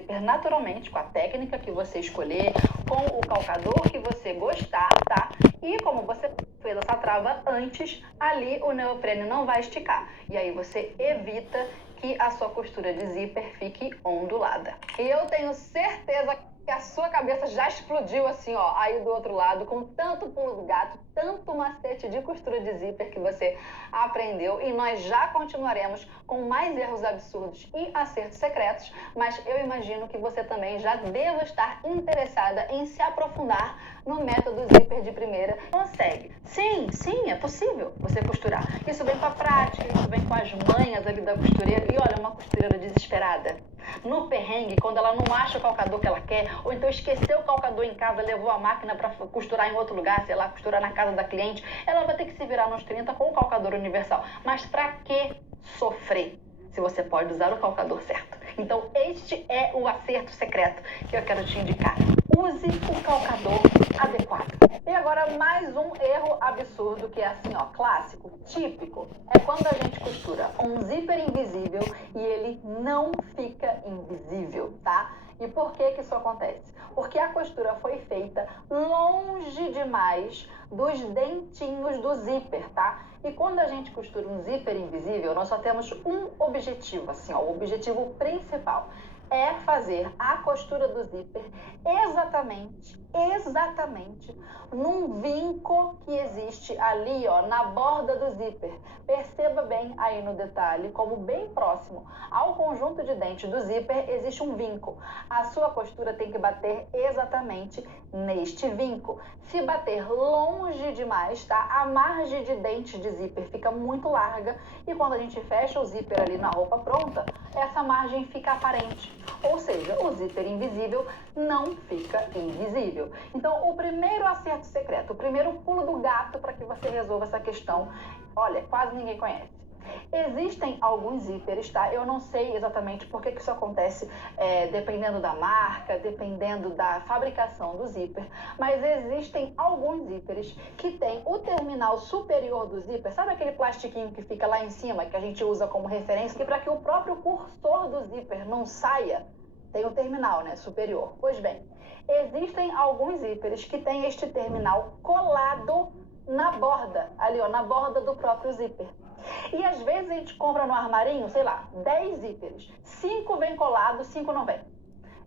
zíper naturalmente, com a técnica que você escolher, com o calcador que você gostar, tá? E como você fez essa trava antes, ali o neoprene não vai esticar. E aí você evita que a sua costura de zíper fique ondulada. E eu tenho certeza que a sua cabeça já explodiu assim, ó, aí do outro lado, com tanto pulo do gato, tanto macete de costura de zíper que você aprendeu, e nós já continuaremos com mais erros absurdos e acertos secretos, mas eu imagino que você também já deva estar interessada em se aprofundar no método zíper de primeira. Consegue. Sim, é possível você costurar. Isso vem com a prática, isso vem com as manhas ali da costureira. E olha, uma costureira desesperada. No perrengue, quando ela não acha o calcador que ela quer, ou então esqueceu o calcador em casa, levou a máquina para costurar em outro lugar, sei lá, costurar na casa da cliente, ela vai ter que se virar nos 30 com o calcador universal. Mas para que sofrer se você pode usar o calcador certo? Então, este é o acerto secreto que eu quero te indicar. Use o calcador adequado. E agora mais um erro absurdo que é assim, ó, clássico, típico, é quando a gente costura um zíper invisível e ele não fica invisível, tá? E por que que isso acontece? Porque a costura foi feita longe demais dos dentinhos do zíper, tá? E quando a gente costura um zíper invisível, nós só temos um objetivo, assim, ó, o objetivo principal é fazer a costura do zíper exatamente num vinco que existe ali, ó, na borda do zíper. Perceba bem aí no detalhe, como bem próximo ao conjunto de dentes do zíper existe um vinco. A sua costura tem que bater exatamente neste vinco. Se bater longe demais, tá? A margem de dentes de zíper fica muito larga e quando a gente fecha o zíper ali na roupa pronta, essa margem fica aparente. Ou seja, o zíper invisível não fica invisível. Então, o primeiro acerto secreto, o primeiro pulo do gato para que você resolva essa questão, olha, quase ninguém conhece. Existem alguns zíperes, tá? Eu não sei exatamente por que isso acontece, dependendo da marca, dependendo da fabricação do zíper, mas existem alguns zíperes que tem o terminal superior do zíper, sabe aquele plastiquinho que fica lá em cima, que a gente usa como referência, que para que o próprio cursor do zíper não saia, tem o terminal, né, superior. Pois bem, existem alguns zíperes que tem este terminal colado na borda, ali ó, na borda do próprio zíper. E às vezes a gente compra no armarinho, sei lá, 10 zíperes. 5 vem colado, 5 não vem.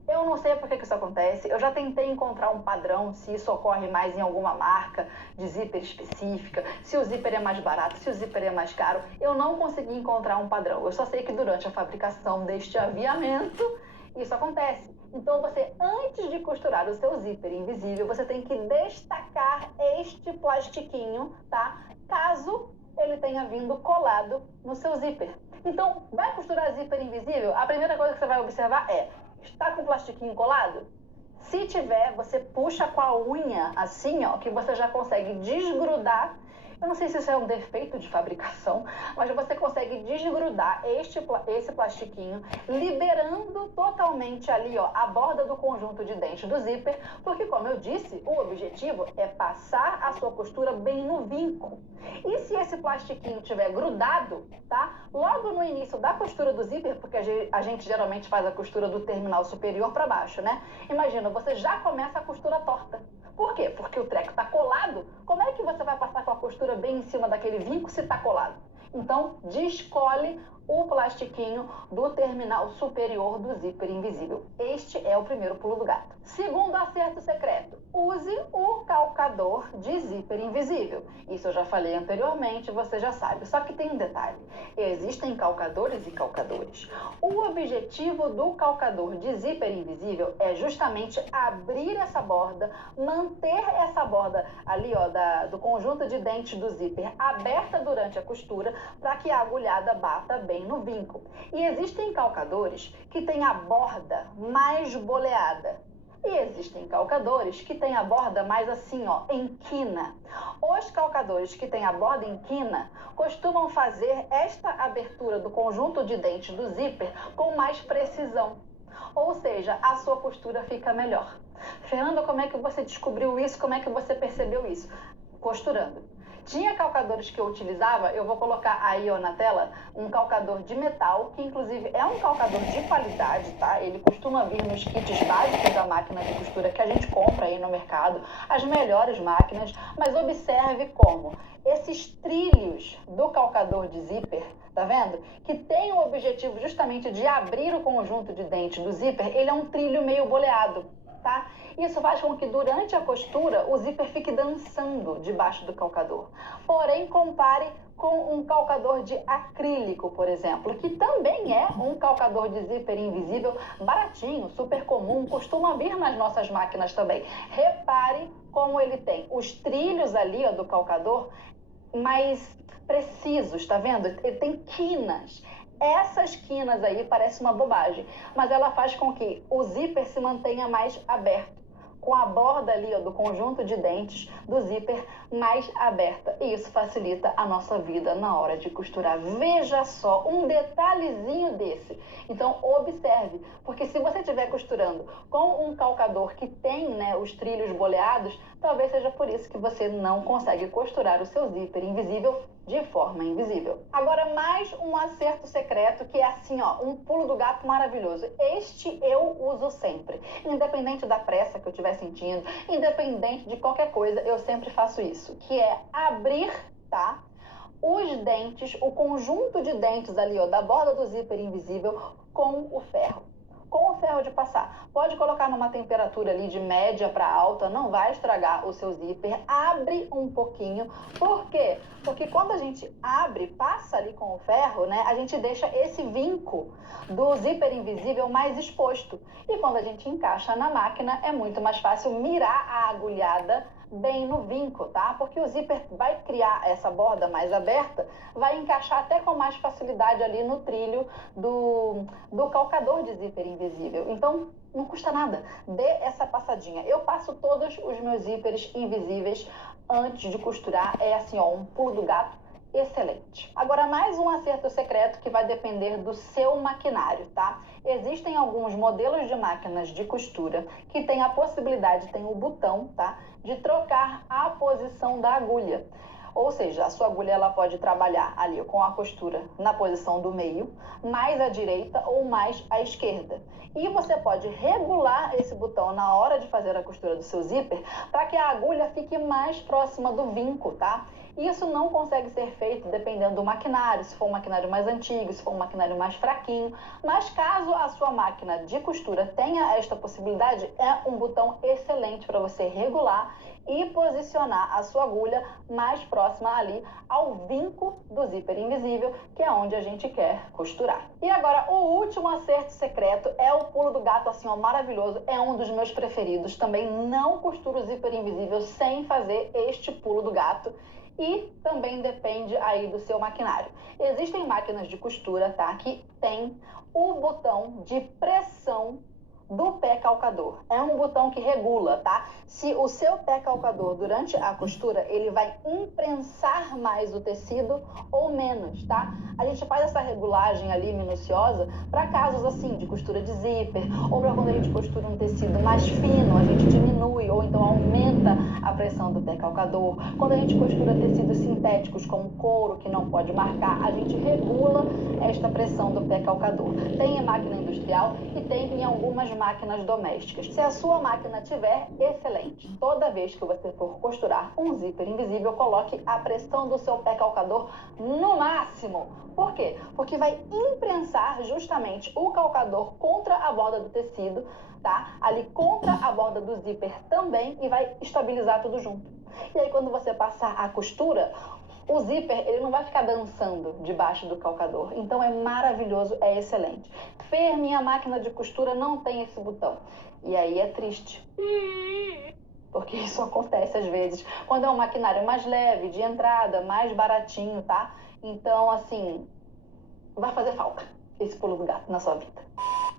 Eu não sei por que isso acontece. Eu já tentei encontrar um padrão, se isso ocorre mais em alguma marca de zíper específica, se o zíper é mais barato, se o zíper é mais caro. Eu não consegui encontrar um padrão. Eu só sei que durante a fabricação deste aviamento, isso acontece. Então você, antes de costurar o seu zíper invisível, você tem que destacar este plastiquinho, tá? Caso ele tenha vindo colado no seu zíper. Então, vai costurar zíper invisível? A primeira coisa que você vai observar é: está com o plastiquinho colado? Se tiver, você puxa com a unha assim, ó, que você já consegue desgrudar. Eu não sei se isso é um defeito de fabricação, mas você consegue desgrudar esse plastiquinho, liberando totalmente ali, ó, a borda do conjunto de dentes do zíper, porque, como eu disse, o objetivo é passar a sua costura bem no vinco. E se esse plastiquinho tiver grudado, tá? Logo no início da costura do zíper, porque a gente geralmente faz a costura do terminal superior para baixo, né? Imagina, você já começa a costura torta. Por quê? Porque o treco está colado. Como é que você vai passar com a costura bem em cima daquele vinco se está colado? Então, descole o plastiquinho do terminal superior do zíper invisível. Este é o primeiro pulo do gato. Segundo acerto secreto, use o calcador de zíper invisível. Isso eu já falei anteriormente, você já sabe. Só que tem um detalhe. Existem calcadores e calcadores. O objetivo do calcador de zíper invisível é justamente abrir essa borda, manter essa borda ali, ó, do conjunto de dentes do zíper aberta durante a costura para que a agulhada bata bem no vinco. E existem calcadores que têm a borda mais boleada. E existem calcadores que têm a borda mais assim, ó, em quina. Os calcadores que têm a borda em quina costumam fazer esta abertura do conjunto de dentes do zíper com mais precisão. Ou seja, a sua costura fica melhor. Fernanda, como é que você descobriu isso? Como é que você percebeu isso? Costurando. Tinha calcadores que eu utilizava, eu vou colocar aí ó, na tela, um calcador de metal, que inclusive é um calcador de qualidade, tá? Ele costuma vir nos kits básicos da máquina de costura que a gente compra aí no mercado, as melhores máquinas, mas observe como esses trilhos do calcador de zíper, tá vendo? Que tem o objetivo justamente de abrir o conjunto de dente do zíper, ele é um trilho meio boleado, tá? Isso faz com que durante a costura o zíper fique dançando debaixo do calcador. Porém, compare com um calcador de acrílico, por exemplo, que também é um calcador de zíper invisível, baratinho, super comum, costuma vir nas nossas máquinas também. Repare como ele tem os trilhos ali ó, do calcador mais precisos, tá vendo? Ele tem quinas. Essas quinas aí parece uma bobagem, mas ela faz com que o zíper se mantenha mais aberto, com a borda ali ó, do conjunto de dentes do zíper mais aberta. E isso facilita a nossa vida na hora de costurar. Veja só, um detalhezinho desse. Então, observe, porque se você estiver costurando com um calcador que tem né, os trilhos boleados, talvez seja por isso que você não consegue costurar o seu zíper invisível de forma invisível. Agora, mais um acerto secreto que é assim, ó, um pulo do gato maravilhoso. Este eu uso sempre. Independente da pressa que eu estiver sentindo, independente de qualquer coisa, eu sempre faço isso, que é abrir, tá? Os dentes, o conjunto de dentes ali, ó, da borda do zíper invisível com o ferro. Com o ferro de passar. Pode colocar numa temperatura ali de média para alta, não vai estragar o seu zíper. Abre um pouquinho. Por quê? Porque quando a gente abre, passa ali com o ferro, né? A gente deixa esse vinco do zíper invisível mais exposto. E quando a gente encaixa na máquina, é muito mais fácil mirar a agulhada bem no vinco, tá? Porque o zíper vai criar essa borda mais aberta, vai encaixar até com mais facilidade ali no trilho do calcador de zíper invisível. Então, não custa nada. Dê essa passadinha. Eu passo todos os meus zíperes invisíveis antes de costurar. É assim, ó, um pulo do gato excelente. Agora, mais um acerto secreto que vai depender do seu maquinário, tá? Existem alguns modelos de máquinas de costura que têm a possibilidade, tem o botão, tá? De trocar a posição da agulha. Ou seja, a sua agulha ela pode trabalhar ali com a costura na posição do meio, mais à direita ou mais à esquerda. E você pode regular esse botão na hora de fazer a costura do seu zíper para que a agulha fique mais próxima do vinco, tá? Isso não consegue ser feito dependendo do maquinário, se for um maquinário mais antigo, se for um maquinário mais fraquinho. Mas caso a sua máquina de costura tenha esta possibilidade, é um botão excelente para você regular e posicionar a sua agulha mais próxima ali ao vinco do zíper invisível, que é onde a gente quer costurar. E agora, o último acerto secreto é o pulo do gato, assim, ó, maravilhoso, é um dos meus preferidos. Também não costuro o zíper invisível sem fazer este pulo do gato. E também depende aí do seu maquinário. Existem máquinas de costura, tá? Que tem o botão de pressão do pé calcador. É um botão que regula, tá? Se o seu pé calcador, durante a costura, ele vai imprensar mais o tecido ou menos, tá? A gente faz essa regulagem ali minuciosa para casos assim, de costura de zíper, ou para quando a gente costura um tecido mais fino, a gente diminui ou então aumenta a pressão do pé calcador. Quando a gente costura tecidos sintéticos, como couro, que não pode marcar, a gente regula esta pressão do pé calcador. Tem em máquina industrial e tem em algumas máquinas domésticas. Se a sua máquina tiver, excelente. Toda vez que você for costurar um zíper invisível, coloque a pressão do seu pé calcador no máximo. Por quê? Porque vai imprensar justamente o calcador contra a borda do tecido, tá? Ali contra a borda do zíper também, e vai estabilizar tudo junto. E aí quando você passar a costura, o zíper, ele não vai ficar dançando debaixo do calcador. Então é maravilhoso, é excelente. Fer, minha máquina de costura não tem esse botão. E aí é triste. Porque isso acontece às vezes. Quando é um maquinário mais leve, de entrada, mais baratinho, tá? Então, assim, vai fazer falta esse pulo do gato na sua vida.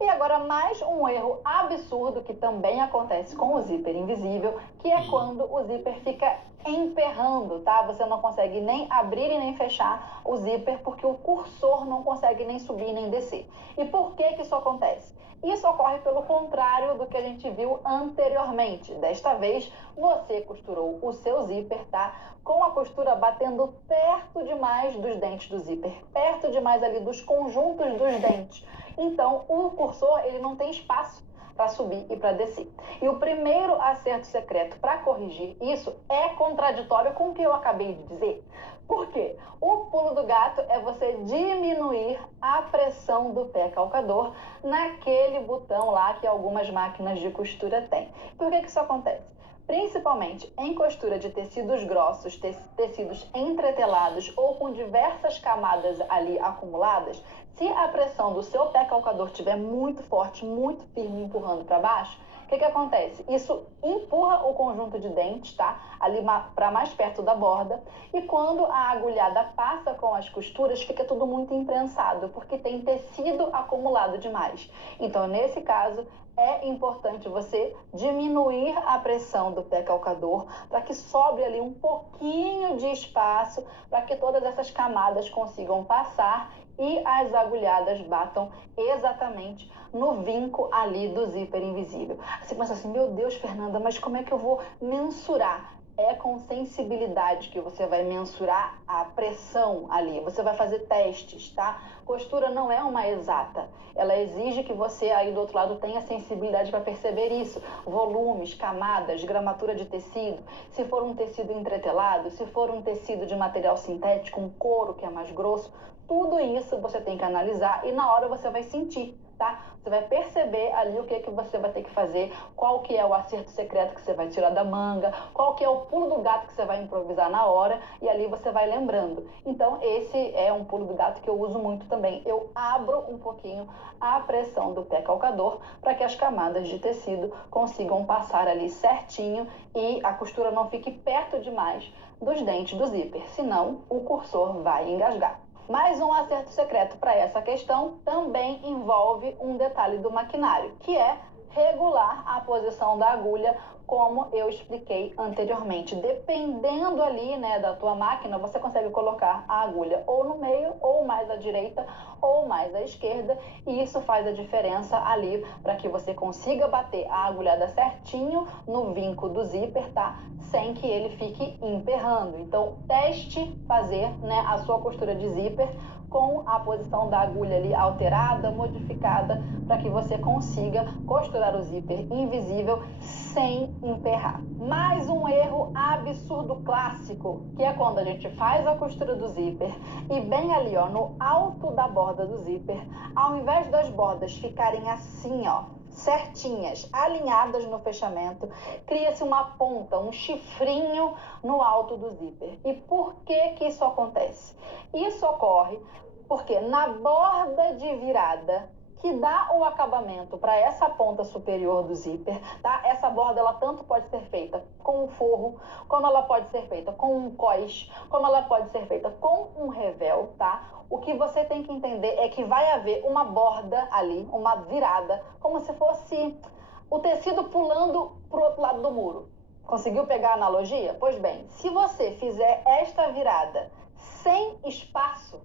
E agora mais um erro absurdo que também acontece com o zíper invisível, que é quando o zíper fica emperrando, tá? Você não consegue nem abrir e nem fechar o zíper porque o cursor não consegue nem subir nem descer. E por que que isso acontece? Isso ocorre pelo contrário do que a gente viu anteriormente. Desta vez, você costurou o seu zíper, tá? Com a costura batendo perto demais dos dentes do zíper, perto demais ali dos conjuntos dos dentes. Então, o cursor, ele não tem espaço para subir e para descer. E o primeiro acerto secreto para corrigir isso é contraditório com o que eu acabei de dizer. Por quê? O pulo do gato é você diminuir a pressão do pé calcador naquele botão lá que algumas máquinas de costura têm. Por que isso acontece? Principalmente em costura de tecidos grossos, tecidos entretelados ou com diversas camadas ali acumuladas, se a pressão do seu pé calcador estiver muito forte, muito firme, empurrando para baixo, o que acontece? Isso empurra o conjunto de dentes, tá? Ali para mais perto da borda. E quando a agulhada passa com as costuras, fica tudo muito imprensado, porque tem tecido acumulado demais. Então, nesse caso, é importante você diminuir a pressão do pé calcador para que sobre ali um pouquinho de espaço para que todas essas camadas consigam passar e as agulhadas batam exatamente no vinco ali do zíper invisível. Você pensa assim, meu Deus, Fernanda, mas como é que eu vou mensurar? É com sensibilidade que você vai mensurar a pressão ali. Você vai fazer testes, tá? Costura não é uma exata. Ela exige que você aí do outro lado tenha sensibilidade para perceber isso. Volumes, camadas, gramatura de tecido. Se for um tecido entretelado, se for um tecido de material sintético, um couro que é mais grosso, tudo isso você tem que analisar e na hora você vai sentir, tá? Você vai perceber ali o que você vai ter que fazer, qual que é o acerto secreto que você vai tirar da manga, qual que é o pulo do gato que você vai improvisar na hora e ali você vai lembrando. Então esse é um pulo do gato que eu uso muito também. Eu abro um pouquinho a pressão do pé calcador para que as camadas de tecido consigam passar ali certinho e a costura não fique perto demais dos dentes do zíper, senão o cursor vai engasgar. Mais um acerto secreto para essa questão também envolve um detalhe do maquinário, que é regular a posição da agulha, como eu expliquei anteriormente. Dependendo ali, né, da tua máquina, você consegue colocar a agulha ou no meio, ou mais à direita, ou mais à esquerda, e isso faz a diferença ali para que você consiga bater a agulhada certinho no vinco do zíper, tá? Sem que ele fique emperrando. Então, teste fazer, né, a sua costura de zíper com a posição da agulha ali alterada, modificada, para que você consiga costurar o zíper invisível sem emperrar. Mais um erro absurdo clássico, que é quando a gente faz a costura do zíper e bem ali, ó, no alto da borda do zíper, ao invés das bordas ficarem assim, ó, certinhas, alinhadas no fechamento, cria-se uma ponta, um chifrinho no alto do zíper. E por que isso acontece? Isso ocorre porque na borda de virada que dá o acabamento para essa ponta superior do zíper, tá? Essa borda, ela tanto pode ser feita com um forro, como ela pode ser feita com um cós, como ela pode ser feita com um revel, tá? O que você tem que entender é que vai haver uma borda ali, uma virada, como se fosse o tecido pulando para o outro lado do muro. Conseguiu pegar a analogia? Pois bem, se você fizer esta virada sem espaço,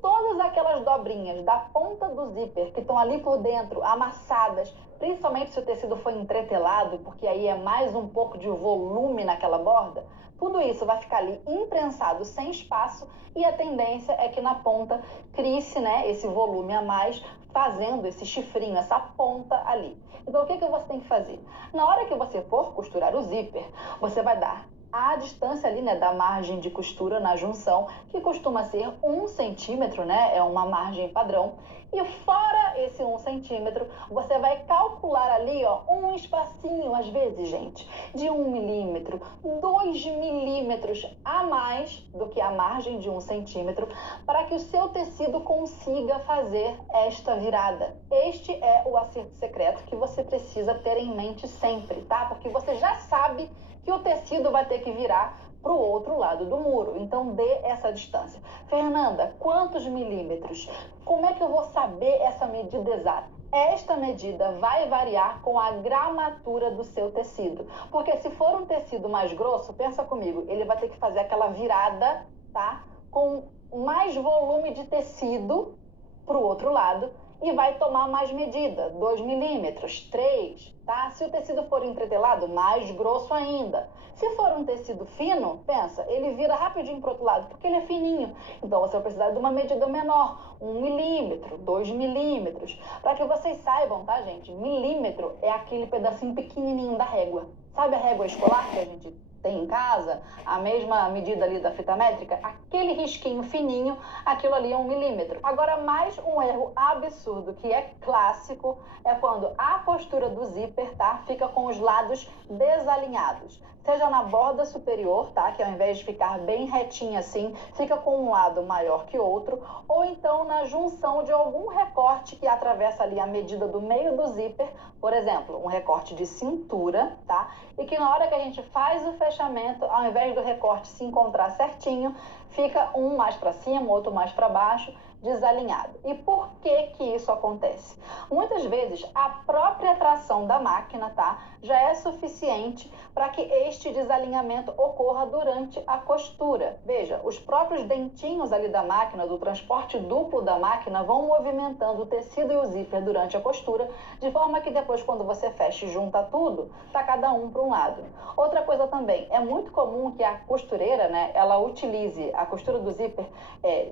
todas aquelas dobrinhas da ponta do zíper que estão ali por dentro, amassadas, principalmente se o tecido for entretelado, porque aí é mais um pouco de volume naquela borda, tudo isso vai ficar ali imprensado sem espaço e a tendência é que na ponta crie-se, né, esse volume a mais, fazendo esse chifrinho, essa ponta ali. Então o que você tem que fazer? Na hora que você for costurar o zíper, você vai dar a distância ali, né, da margem de costura na junção, que costuma ser 1 centímetro, né, é uma margem padrão. E fora esse 1 centímetro, você vai calcular ali, ó, um espacinho, às vezes, gente, de 1 milímetro, 2 milímetros a mais do que a margem de 1 centímetro, para que o seu tecido consiga fazer esta virada. Este é o acerto secreto que você precisa ter em mente sempre, tá? Porque você já sabe que o tecido vai ter que virar para o outro lado do muro. Então, dê essa distância. Fernanda, quantos milímetros? Como é que eu vou saber essa medida exata? Esta medida vai variar com a gramatura do seu tecido. Porque se for um tecido mais grosso, pensa comigo, ele vai ter que fazer aquela virada, tá? Com mais volume de tecido para o outro lado. e vai tomar mais medida, 2 milímetros, 3, tá? Se o tecido for entretelado, mais grosso ainda. Se for um tecido fino, pensa, ele vira rapidinho para o outro lado, porque ele é fininho. Então, você vai precisar de uma medida menor, 1 milímetro, 2 milímetros. Para que vocês saibam, tá, gente? Milímetro é aquele pedacinho pequenininho da régua. Sabe a régua escolar que a gente tem em casa, a mesma medida ali da fita métrica, aquele risquinho fininho, aquilo ali é 1 milímetro. Agora, mais um erro absurdo, que é clássico, é quando a costura do zíper, tá, fica com os lados desalinhados. Seja na borda superior, tá, que ao invés de ficar bem retinha assim, fica com um lado maior que outro, ou então na junção de algum recorte que atravessa ali a medida do meio do zíper, por exemplo, um recorte de cintura, tá? E que na hora que a gente faz o fechamento, ao invés do recorte se encontrar certinho, fica um mais para cima, outro mais para baixo, desalinhado. E por que isso acontece? Muitas vezes a própria tração da máquina, tá, já é suficiente para que este desalinhamento ocorra durante a costura. Veja, os próprios dentinhos ali da máquina, do transporte duplo da máquina, vão movimentando o tecido e o zíper durante a costura, de forma que depois, quando você fecha e junta tudo, tá cada um para um lado. Outra coisa também, é muito comum que a costureira, né, ela utilize a costura do zíper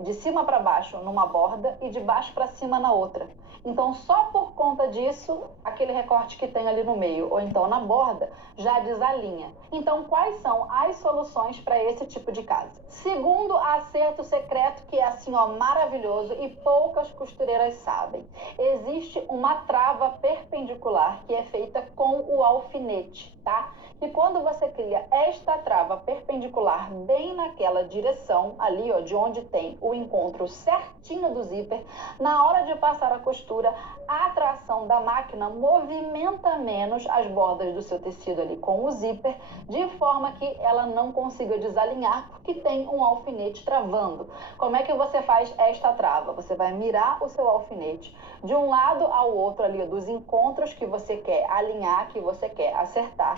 de cima para baixo numa borda e de baixo para cima na outra. Então, só por conta disso, aquele recorte que tem ali no meio, ou então na borda, já desalinha. Então, quais são as soluções para esse tipo de caso? Segundo acerto secreto, que é assim, ó, maravilhoso e poucas costureiras sabem, existe uma trava perpendicular que é feita com o alfinete, tá? E quando você cria esta trava perpendicular bem naquela direção, ali, ó, de onde tem o encontro certinho do zíper, na hora de passar a costura, a tração da máquina movimenta menos as bordas do seu tecido ali com o zíper, de forma que ela não consiga desalinhar, porque tem um alfinete travando. Como é que você faz esta trava? Você vai mirar o seu alfinete de um lado ao outro ali, dos encontros que você quer alinhar, que você quer acertar,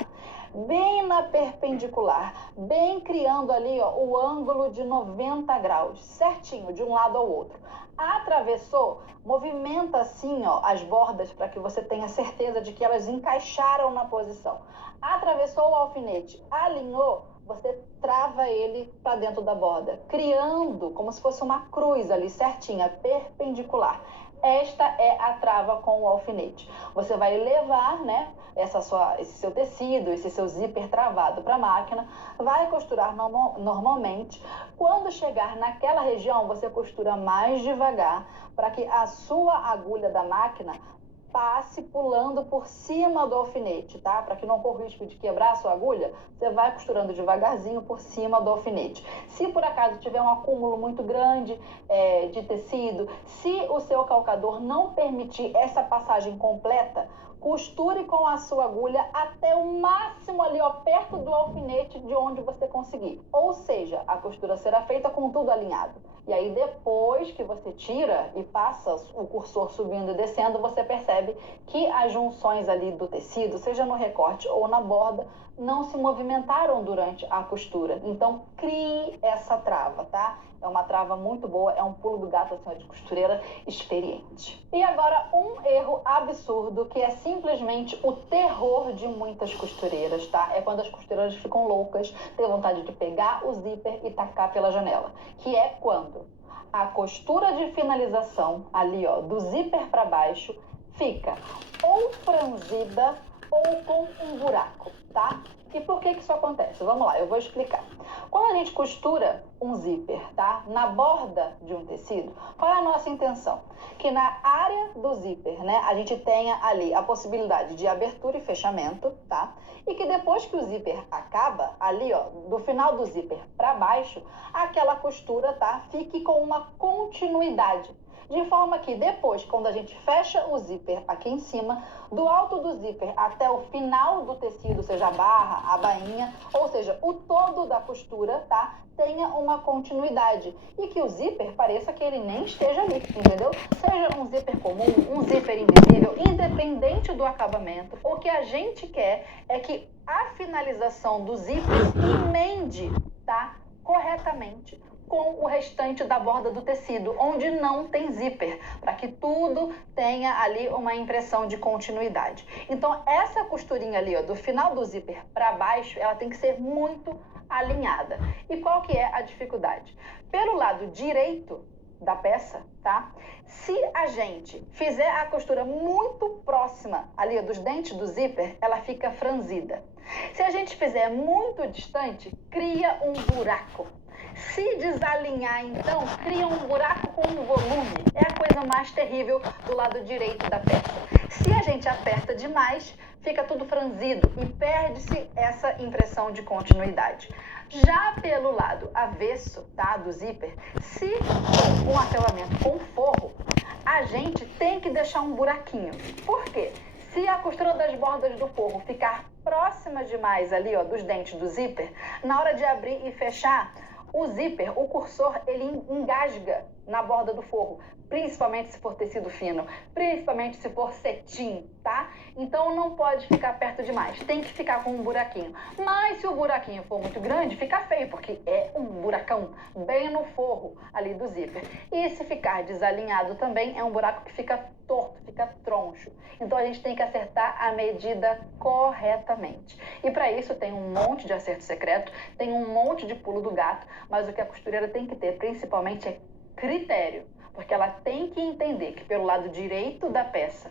bem na perpendicular, bem criando ali, ó, o ângulo de 90 graus, certinho, de um lado ao outro. Atravessou, movimenta assim, ó, as bordas para que você tenha certeza de que elas encaixaram na posição. Atravessou o alfinete, alinhou, você trava ele para dentro da borda, criando como se fosse uma cruz ali certinha, perpendicular. Esta é a trava com o alfinete. Você vai levar, né, esse seu tecido, esse seu zíper travado para a máquina, vai costurar normalmente. Quando chegar naquela região, você costura mais devagar para que a sua agulha da máquina passe pulando por cima do alfinete, tá? Para que não corra o risco de quebrar a sua agulha, você vai costurando devagarzinho por cima do alfinete. Se por acaso tiver um acúmulo muito grande de tecido, se o seu calcador não permitir essa passagem completa, costure com a sua agulha até o máximo ali, ó, perto do alfinete de onde você conseguir. Ou seja, a costura será feita com tudo alinhado. E aí depois que você tira e passa o cursor subindo e descendo, você percebe que as junções ali do tecido, seja no recorte ou na borda, não se movimentaram durante a costura. Então, crie essa trava, tá? É uma trava muito boa, é um pulo do gato, assim, de costureira experiente. E agora, um erro absurdo, que é simplesmente o terror de muitas costureiras, tá? É quando as costureiras ficam loucas, têm vontade de pegar o zíper e tacar pela janela. Que é quando a costura de finalização, ali, ó, do zíper para baixo, fica ou franzida ou com um buraco, tá? E por que isso acontece? Vamos lá, eu vou explicar. Quando a gente costura um zíper, tá? Na borda de um tecido, qual é a nossa intenção? Que na área do zíper, né, a gente tenha ali a possibilidade de abertura e fechamento, tá? E que depois que o zíper acaba, ali, ó, do final do zíper para baixo, aquela costura, tá? Fique com uma continuidade. De forma que depois, quando a gente fecha o zíper aqui em cima, do alto do zíper até o final do tecido, seja a barra, a bainha, ou seja, o todo da costura, tá? Tenha uma continuidade. E que o zíper pareça que ele nem esteja ali, entendeu? Seja um zíper comum, um zíper invisível, independente do acabamento, o que a gente quer é que a finalização do zíper emende, tá? Corretamente com o restante da borda do tecido, onde não tem zíper, para que tudo tenha ali uma impressão de continuidade. Então, essa costurinha ali, ó, do final do zíper para baixo, ela tem que ser muito alinhada. E qual que é a dificuldade? Pelo lado direito da peça, tá? Se a gente fizer a costura muito próxima ali dos dentes do zíper, ela fica franzida. Se a gente fizer muito distante, cria um buraco. Se desalinhar, então, cria um buraco com um volume. É a coisa mais terrível do lado direito da peça. Se a gente aperta demais, fica tudo franzido e perde-se essa impressão de continuidade. Já pelo lado avesso, tá, do zíper, se for um acabamento com forro, a gente tem que deixar um buraquinho. Por quê? Se a costura das bordas do forro ficar próxima demais ali, ó, dos dentes do zíper, na hora de abrir e fechar, o zíper, o cursor, ele engasga na borda do forro, principalmente se for tecido fino, principalmente se for cetim, tá? Então não pode ficar perto demais, tem que ficar com um buraquinho. Mas se o buraquinho for muito grande, fica feio, porque é um buracão bem no forro ali do zíper. E se ficar desalinhado também, é um buraco que fica torto, fica troncho. Então a gente tem que acertar a medida corretamente. E para isso tem um monte de acerto secreto, tem um monte de pulo do gato, mas o que a costureira tem que ter principalmente é critério, porque ela tem que entender que pelo lado direito da peça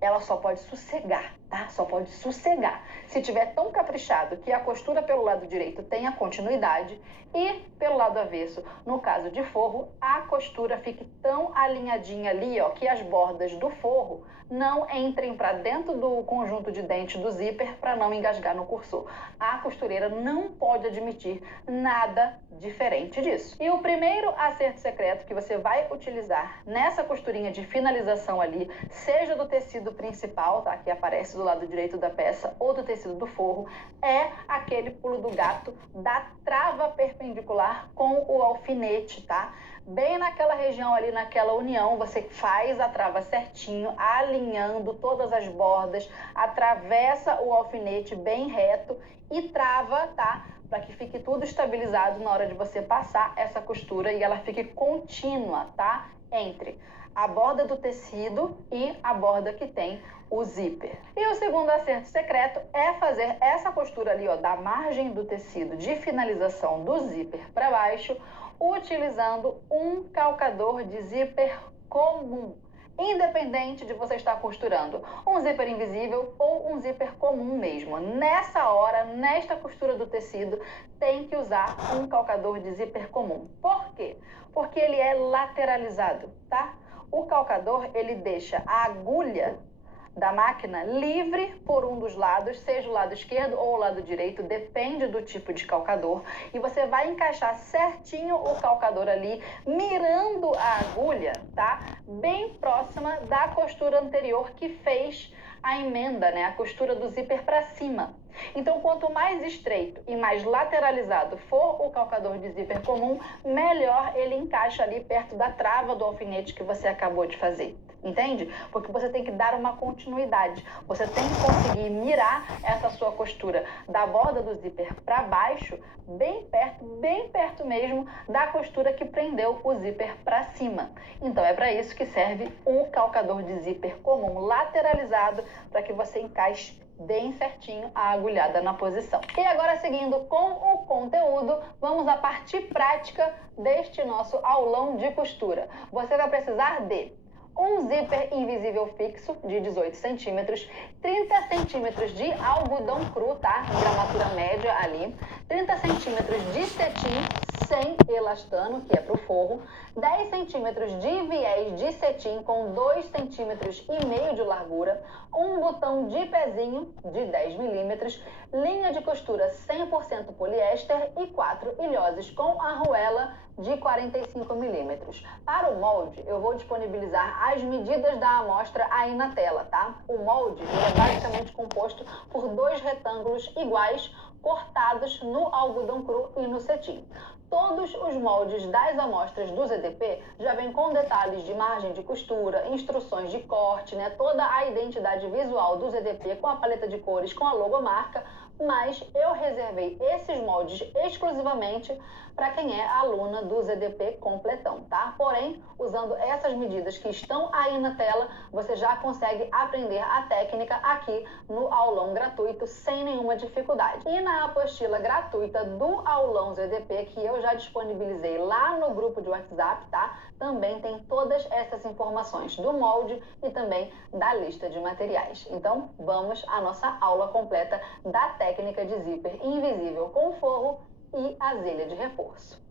ela só pode sossegar, tá? Só pode sossegar se tiver tão caprichado que a costura pelo lado direito tenha continuidade e pelo lado avesso, no caso de forro, a costura fique tão alinhadinha ali, ó, que as bordas do forro não entrem para dentro do conjunto de dente do zíper para não engasgar no cursor. A costureira não pode admitir nada diferente disso. E o primeiro acerto secreto que você vai utilizar nessa costurinha de finalização ali, seja do tecido principal, tá, que aparece do lado direito da peça, ou do tecido do forro, é aquele pulo do gato da trava perpendicular com o alfinete, tá? Bem naquela região ali, naquela união, você faz a trava certinho, alinhando todas as bordas, atravessa o alfinete bem reto e trava, tá? Para que fique tudo estabilizado na hora de você passar essa costura e ela fique contínua, tá? Entre a borda do tecido e a borda que tem o zíper. E o segundo acerto secreto é fazer essa costura ali, ó, da margem do tecido de finalização do zíper para baixo, utilizando um calcador de zíper comum, independente de você estar costurando um zíper invisível ou um zíper comum mesmo. Nessa hora, nesta costura do tecido, tem que usar um calcador de zíper comum. Por quê? Porque ele é lateralizado, tá? O calcador, ele deixa a agulha da máquina livre por um dos lados, seja o lado esquerdo ou o lado direito, depende do tipo de calcador, e você vai encaixar certinho o calcador ali, mirando a agulha, tá? Bem próxima da costura anterior que fez a emenda, né? A costura do zíper para cima. Então, quanto mais estreito e mais lateralizado for o calcador de zíper comum, melhor ele encaixa ali perto da trava do alfinete que você acabou de fazer. Entende? Porque você tem que dar uma continuidade. Você tem que conseguir mirar essa sua costura da borda do zíper para baixo, bem perto mesmo da costura que prendeu o zíper para cima. Então é para isso que serve um calcador de zíper comum lateralizado, para que você encaixe bem certinho a agulhada na posição. E agora, seguindo com o conteúdo, vamos à parte prática deste nosso aulão de costura. Você vai precisar de um zíper invisível fixo de 18 centímetros, 30 centímetros de algodão cru, tá? Em gramatura média ali, 30 centímetros de cetim sem elastano, que é para o forro, 10 centímetros de viés de cetim com 2,5 centímetros de largura, um botão de pezinho de 10 milímetros, linha de costura 100% poliéster e 4 ilhoses com arruela de 45 milímetros. Para o molde, eu vou disponibilizar as medidas da amostra aí na tela, tá? O molde é basicamente composto por 2 retângulos iguais, cortados no algodão cru e no cetim. Todos os moldes das amostras do ZDP já vêm com detalhes de margem de costura, instruções de corte, né? Toda a identidade visual do ZDP com a paleta de cores, com a logomarca, mas eu reservei esses moldes exclusivamente para quem é aluna do ZDP completão, tá? Porém, usando essas medidas que estão aí na tela, você já consegue aprender a técnica aqui no aulão gratuito sem nenhuma dificuldade. E na apostila gratuita do aulão ZDP, que eu já disponibilizei lá no grupo de WhatsApp, tá? Também tem todas essas informações do molde e também da lista de materiais. Então, vamos à nossa aula completa da técnica de zíper invisível com forro e azilha de reforço.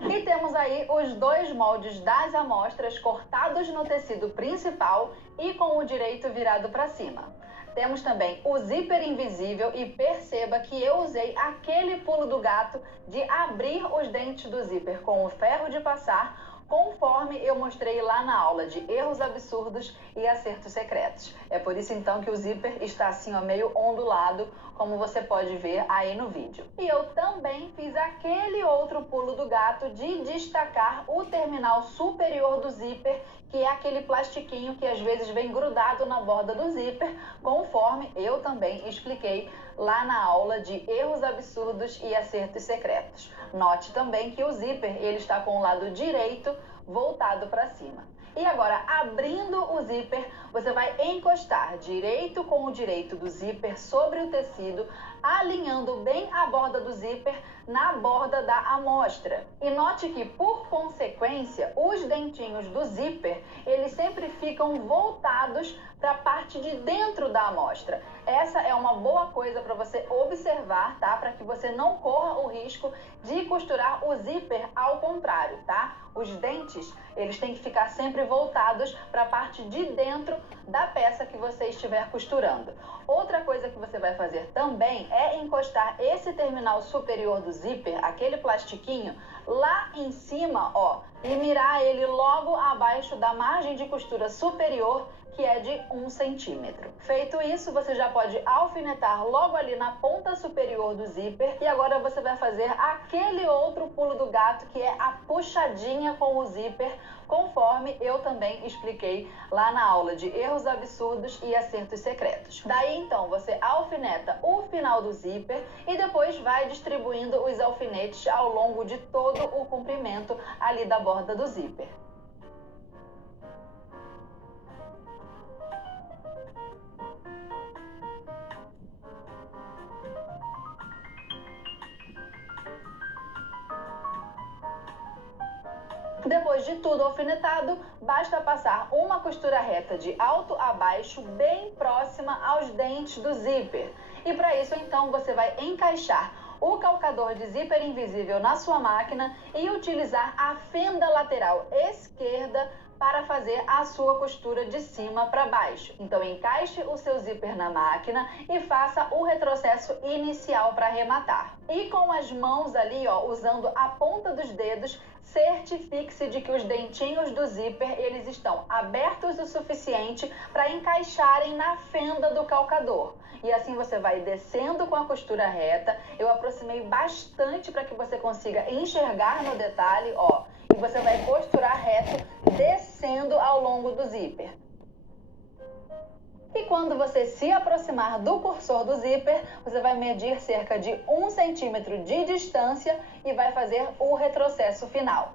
E temos aí os dois moldes das amostras cortados no tecido principal e com o direito virado para cima. Temos também o zíper invisível e perceba que eu usei aquele pulo do gato de abrir os dentes do zíper com o ferro de passar, conforme eu mostrei lá na aula de erros absurdos e acertos secretos. É por isso então que o zíper está assim, ó, meio ondulado, como você pode ver aí no vídeo. E eu também fiz aquele outro pulo do gato de destacar o terminal superior do zíper, que é aquele plastiquinho que às vezes vem grudado na borda do zíper, conforme eu também expliquei lá na aula de erros absurdos e acertos secretos. Note também que o zíper ele está com o lado direito voltado para cima. E agora, abrindo o zíper, você vai encostar direito com o direito do zíper sobre o tecido, alinhando bem a borda do zíper na borda da amostra. E note que, por consequência, os dentinhos do zíper, eles sempre ficam voltados para a parte de dentro da amostra. Essa é uma boa coisa para você observar, tá? Para que você não corra o risco de costurar o zíper ao contrário, tá? Os dentes, eles têm que ficar sempre voltados para a parte de dentro da peça que você estiver costurando. Outra coisa que você vai fazer também é encostar esse terminal superior do zíper, aquele plastiquinho, lá em cima, ó, e mirar ele logo abaixo da margem de costura superior, que é de 1 centímetro. Feito isso, você já pode alfinetar logo ali na ponta superior do zíper e agora você vai fazer aquele outro pulo do gato, que é a puxadinha com o zíper, conforme eu também expliquei lá na aula de erros absurdos e acertos secretos. Daí então você alfineta o final do zíper e depois vai distribuindo os alfinetes ao longo de todo o comprimento ali da borda do zíper. Depois de tudo alfinetado, basta passar uma costura reta de alto a baixo, bem próxima aos dentes do zíper. E para isso, então, você vai encaixar o calcador de zíper invisível na sua máquina e utilizar a fenda lateral esquerda para fazer a sua costura de cima para baixo. Então, encaixe o seu zíper na máquina e faça o retrocesso inicial para arrematar. E com as mãos ali, ó, usando a ponta dos dedos, certifique-se de que os dentinhos do zíper eles estão abertos o suficiente para encaixarem na fenda do calcador. E assim você vai descendo com a costura reta. Eu aproximei bastante para que você consiga enxergar no detalhe, ó. E você vai costurar reto, descendo ao longo do zíper. E quando você se aproximar do cursor do zíper, você vai medir cerca de 1 centímetro de distância e vai fazer o retrocesso final.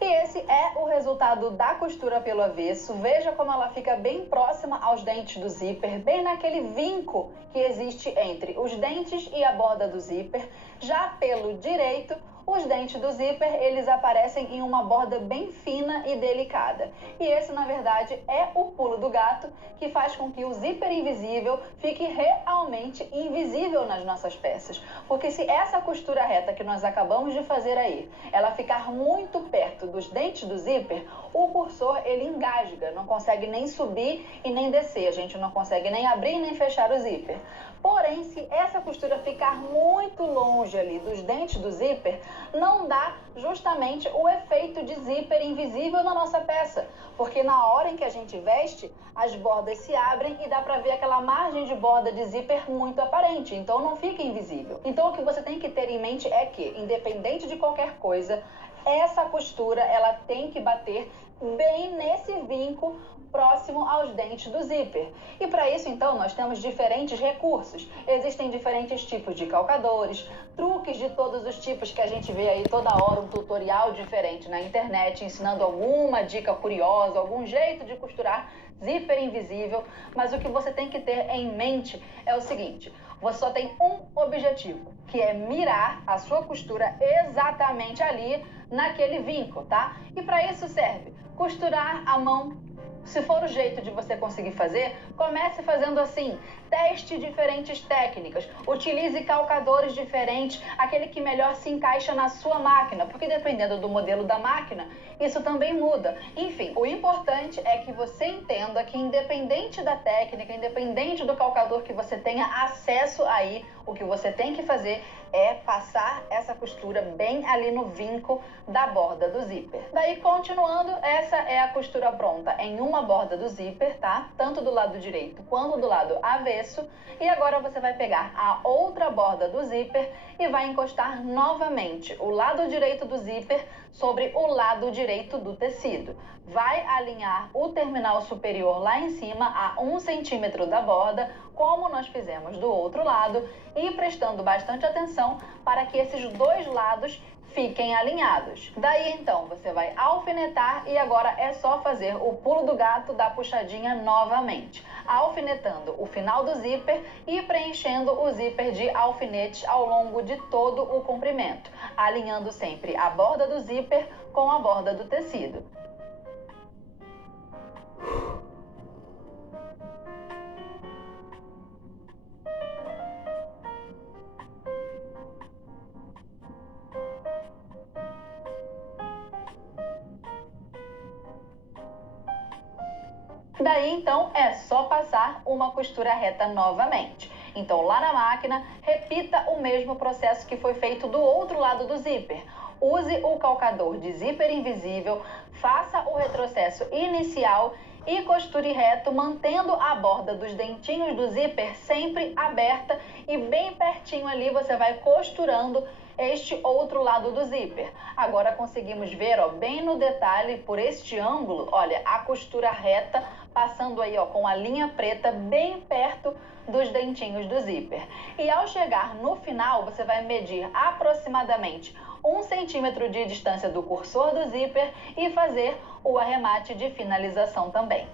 E esse é o resultado da costura pelo avesso. Veja como ela fica bem próxima aos dentes do zíper, bem naquele vinco que existe entre os dentes e a borda do zíper. Já pelo direito, os dentes do zíper, eles aparecem em uma borda bem fina e delicada. E esse, na verdade, é o pulo do gato que faz com que o zíper invisível fique realmente invisível nas nossas peças. Porque se essa costura reta que nós acabamos de fazer aí, ela ficar muito perto dos dentes do zíper, o cursor, ele engasga, não consegue nem subir e nem descer. A gente não consegue nem abrir nem fechar o zíper. Porém, se essa costura ficar muito longe ali dos dentes do zíper, não dá justamente o efeito de zíper invisível na nossa peça, porque na hora em que a gente veste, as bordas se abrem e dá para ver aquela margem de borda de zíper muito aparente, então não fica invisível. Então o que você tem que ter em mente é que, independente de qualquer coisa, essa costura ela tem que bater bem nesse vinco próximo aos dentes do zíper. E para isso, então, nós temos diferentes recursos. Existem diferentes tipos de calcadores, truques de todos os tipos que a gente vê aí toda hora, um tutorial diferente na internet, ensinando alguma dica curiosa, algum jeito de costurar zíper invisível. Mas o que você tem que ter em mente é o seguinte: você só tem um objetivo, que é mirar a sua costura exatamente ali naquele vinco, tá? E para isso serve costurar a mão. Se for o jeito de você conseguir fazer, comece fazendo assim. Teste diferentes técnicas, utilize calcadores diferentes, aquele que melhor se encaixa na sua máquina, porque dependendo do modelo da máquina, isso também muda. Enfim, o importante é que você entenda que independente da técnica, independente do calcador que você tenha acesso aí, o que você tem que fazer é passar essa costura bem ali no vinco da borda do zíper. Daí, continuando, essa é a costura pronta em uma borda do zíper, tá? Tanto do lado direito quanto do lado avesso. E agora você vai pegar a outra borda do zíper e vai encostar novamente o lado direito do zíper sobre o lado direito do tecido. Vai alinhar o terminal superior lá em cima a 1 centímetro da borda, como nós fizemos do outro lado, e prestando bastante atenção para que esses dois lados fiquem alinhados. Daí então você vai alfinetar e agora é só fazer o pulo do gato da puxadinha novamente, alfinetando o final do zíper e preenchendo o zíper de alfinetes ao longo de todo o comprimento, alinhando sempre a borda do zíper com a borda do tecido. Daí, então, é só passar uma costura reta novamente. Então, lá na máquina, repita o mesmo processo que foi feito do outro lado do zíper. Use o calcador de zíper invisível, faça o retrocesso inicial e costure reto, mantendo a borda dos dentinhos do zíper sempre aberta e bem pertinho ali você vai costurando este outro lado do zíper. Agora conseguimos ver, ó, bem no detalhe, por este ângulo, olha, a costura reta passando aí, ó, com a linha preta bem perto dos dentinhos do zíper. E ao chegar no final, você vai medir aproximadamente 1 centímetro de distância do cursor do zíper e fazer o arremate de finalização também.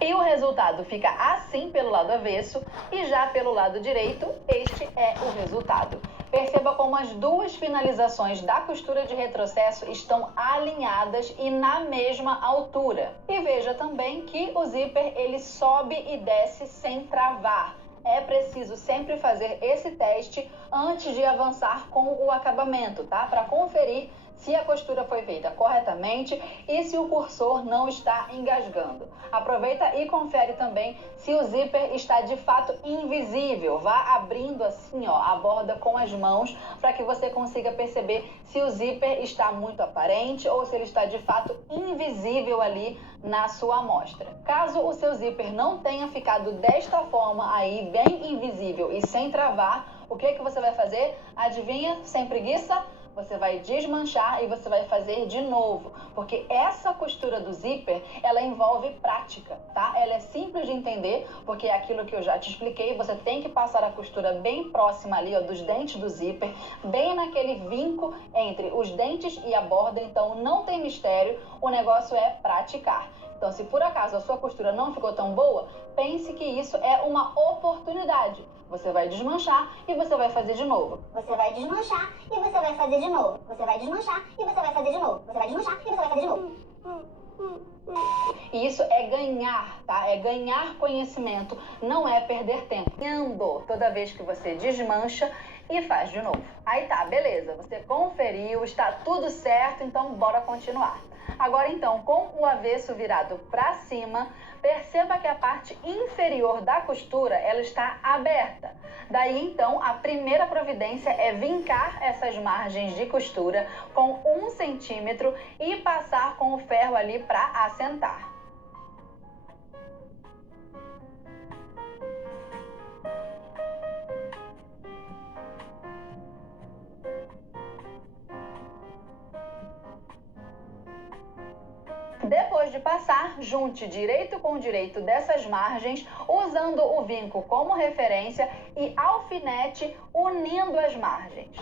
E o resultado fica assim pelo lado avesso e já pelo lado direito, este é o resultado. Perceba como as duas finalizações da costura de retrocesso estão alinhadas e na mesma altura. E veja também que o zíper ele sobe e desce sem travar. É preciso sempre fazer esse teste antes de avançar com o acabamento, tá? Para conferir se a costura foi feita corretamente e se o cursor não está engasgando. Aproveita e confere também se o zíper está de fato invisível. Vá abrindo assim, ó, a borda com as mãos para que você consiga perceber se o zíper está muito aparente ou se ele está de fato invisível ali na sua amostra. Caso o seu zíper não tenha ficado desta forma aí, bem invisível e sem travar, o que você vai fazer? Adivinha? Sem preguiça? Você vai desmanchar e você vai fazer de novo, porque essa costura do zíper, ela envolve prática, tá? Ela é simples de entender, porque é aquilo que eu já te expliquei, você tem que passar a costura bem próxima ali, ó, dos dentes do zíper, bem naquele vinco entre os dentes e a borda, então não tem mistério, o negócio é praticar. Então, se por acaso a sua costura não ficou tão boa, pense que isso é uma oportunidade. Você vai desmanchar e você vai fazer de novo. Você vai desmanchar e você vai fazer de novo. Você vai desmanchar e você vai fazer de novo. Você vai desmanchar e você vai fazer de novo. E isso é ganhar, tá? É ganhar conhecimento, não é perder tempo. Toda vez que você desmancha e faz de novo. Aí tá, beleza, você conferiu, está tudo certo, então bora continuar. Agora então, com o avesso virado para cima, perceba que a parte inferior da costura ela está aberta. Daí então, a primeira providência é vincar essas margens de costura com 1 centímetro e passar com o ferro ali para assentar. Depois de passar, junte direito com direito dessas margens, usando o vinco como referência e alfinete unindo as margens.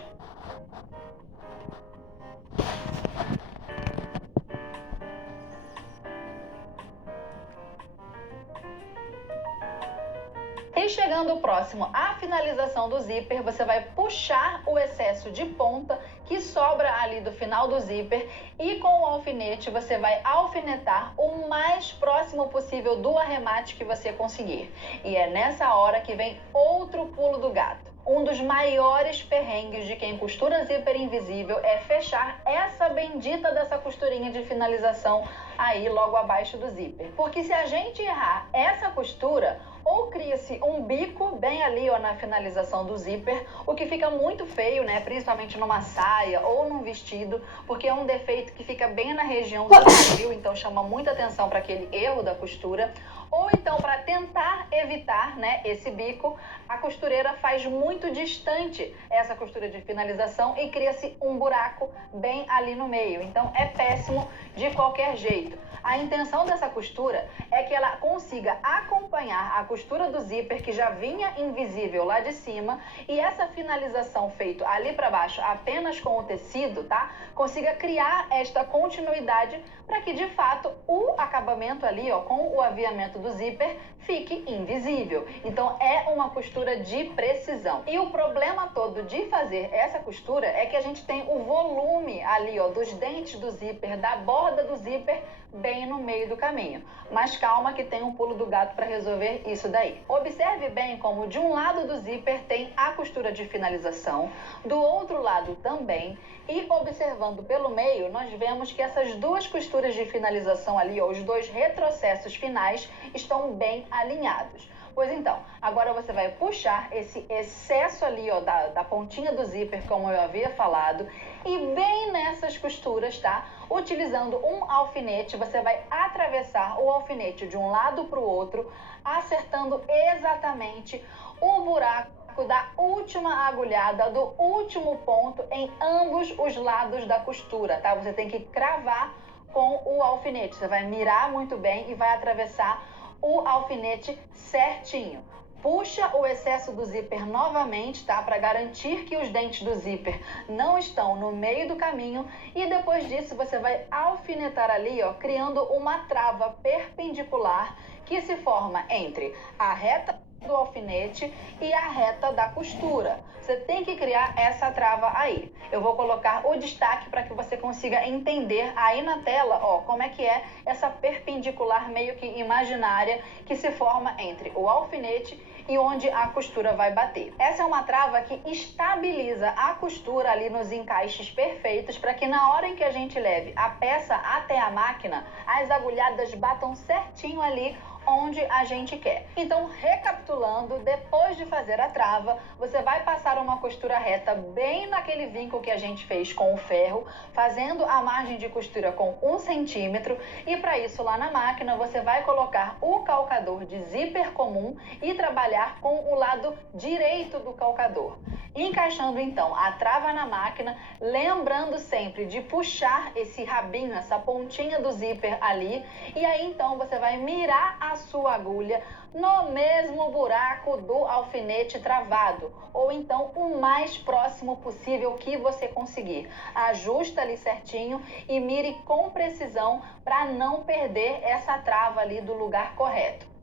E chegando próximo à finalização do zíper, você vai puxar o excesso de ponta que sobra ali do final do zíper e com o alfinete você vai alfinetar o mais próximo possível do arremate que você conseguir. E é nessa hora que vem outro pulo do gato. Um dos maiores perrengues de quem costura zíper invisível é fechar essa bendita dessa costurinha de finalização aí logo abaixo do zíper. Porque se a gente errar essa costura, ou cria-se um bico bem ali ó, na finalização do zíper, o que fica muito feio, né? Principalmente numa saia ou num vestido, porque é um defeito que fica bem na região do quadril, então chama muita atenção para aquele erro da costura. Ou então, para tentar evitar, né, esse bico, a costureira faz muito distante essa costura de finalização e cria-se um buraco bem ali no meio. Então, é péssimo de qualquer jeito. A intenção dessa costura é que ela consiga acompanhar a costura do zíper que já vinha invisível lá de cima e essa finalização feita ali para baixo apenas com o tecido, tá? Consiga criar esta continuidade para que de fato o acabamento ali, ó, com o aviamento do zíper fique invisível. Então é uma costura de precisão. E o problema todo de fazer essa costura é que a gente tem o volume ali, ó, dos dentes do zíper, da borda do zíper bem no meio do caminho. Mas calma que tem um pulo do gato para resolver isso daí. Observe bem como de um lado do zíper tem a costura de finalização, do outro lado também, e observando pelo meio, nós vemos que essas duas costuras de finalização ali, ó, os dois retrocessos finais, estão bem alinhados. Pois então, agora você vai puxar esse excesso ali, ó, da pontinha do zíper, como eu havia falado, e bem nessas costuras, tá? Utilizando um alfinete, você vai atravessar o alfinete de um lado para o outro, acertando exatamente o buraco da última agulhada, do último ponto em ambos os lados da costura, tá? Você tem que cravar com o alfinete. Você vai mirar muito bem e vai atravessar o alfinete certinho. Puxa o excesso do zíper novamente, tá? Para garantir que os dentes do zíper não estão no meio do caminho. E depois disso você vai alfinetar ali, ó, criando uma trava perpendicular que se forma entre a reta do alfinete e a reta da costura. Você tem que criar essa trava aí. Eu vou colocar o destaque para que você consiga entender aí na tela, ó, como é que é essa perpendicular meio que imaginária que se forma entre o alfinete e onde a costura vai bater. Essa é uma trava que estabiliza a costura ali nos encaixes perfeitos para que na hora em que a gente leve a peça até a máquina, as agulhadas batam certinho ali onde a gente quer. Então, recapitulando, depois de fazer a trava, você vai passar uma costura reta bem naquele vinco que a gente fez com o ferro, fazendo a margem de costura com 1 centímetro, e para isso lá na máquina você vai colocar o calcador de zíper comum e trabalhar com o lado direito do calcador. Encaixando então a trava na máquina, lembrando sempre de puxar esse rabinho, essa pontinha do zíper ali, e aí então você vai mirar a sua agulha no mesmo buraco do alfinete travado, ou então o mais próximo possível que você conseguir. Ajusta ali certinho e mire com precisão para não perder essa trava ali do lugar correto.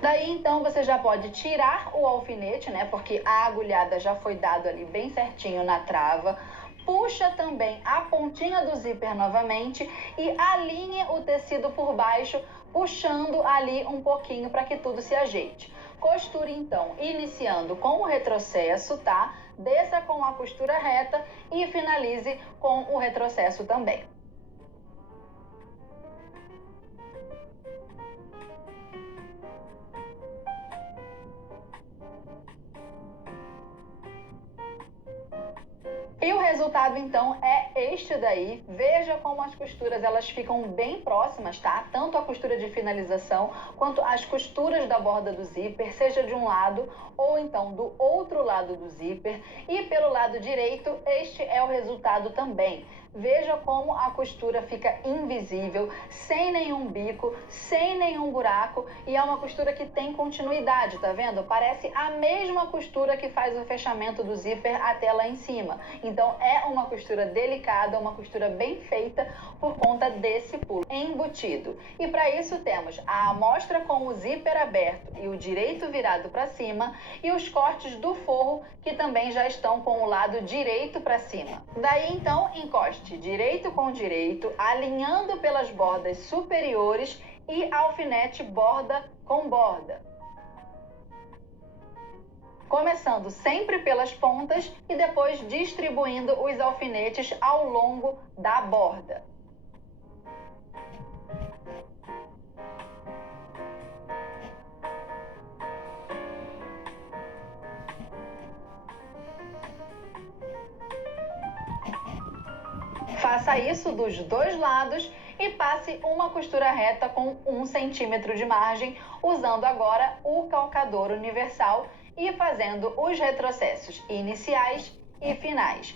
Daí então você já pode tirar o alfinete, né? Porque a agulhada já foi dado ali bem certinho na trava. puxa também a pontinha do zíper novamente e alinhe o tecido por baixo, puxando ali um pouquinho para que tudo se ajeite. Costure então, iniciando com o retrocesso, tá? Desça com a costura reta e finalize com o retrocesso também. E o resultado, então, é este daí. Veja como as costuras elas ficam bem próximas, tá? Tanto a costura de finalização quanto as costuras da borda do zíper, seja de um lado ou então do outro lado do zíper. E pelo lado direito, este é o resultado também. Veja como a costura fica invisível, sem nenhum bico, sem nenhum buraco, e é uma costura que tem continuidade, tá vendo? Parece a mesma costura que faz o fechamento do zíper até lá em cima. Então é uma costura delicada, uma costura bem feita por conta desse pulo embutido. E para isso temos a amostra com o zíper aberto e o direito virado para cima, e os cortes do forro que também já estão com o lado direito para cima. Daí então encoste direito com direito, alinhando pelas bordas superiores e alfinete borda com borda. Começando sempre pelas pontas e depois distribuindo os alfinetes ao longo da borda. Faça isso dos dois lados e passe uma costura reta com 1 centímetro de margem, usando agora o calcador universal e fazendo os retrocessos iniciais e finais.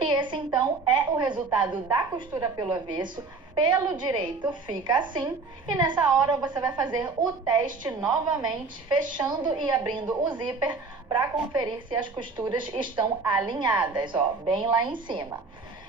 E esse então é o resultado da costura pelo avesso. Pelo direito fica assim, e nessa hora você vai fazer o teste novamente, fechando e abrindo o zíper para conferir se as costuras estão alinhadas, ó, bem lá em cima.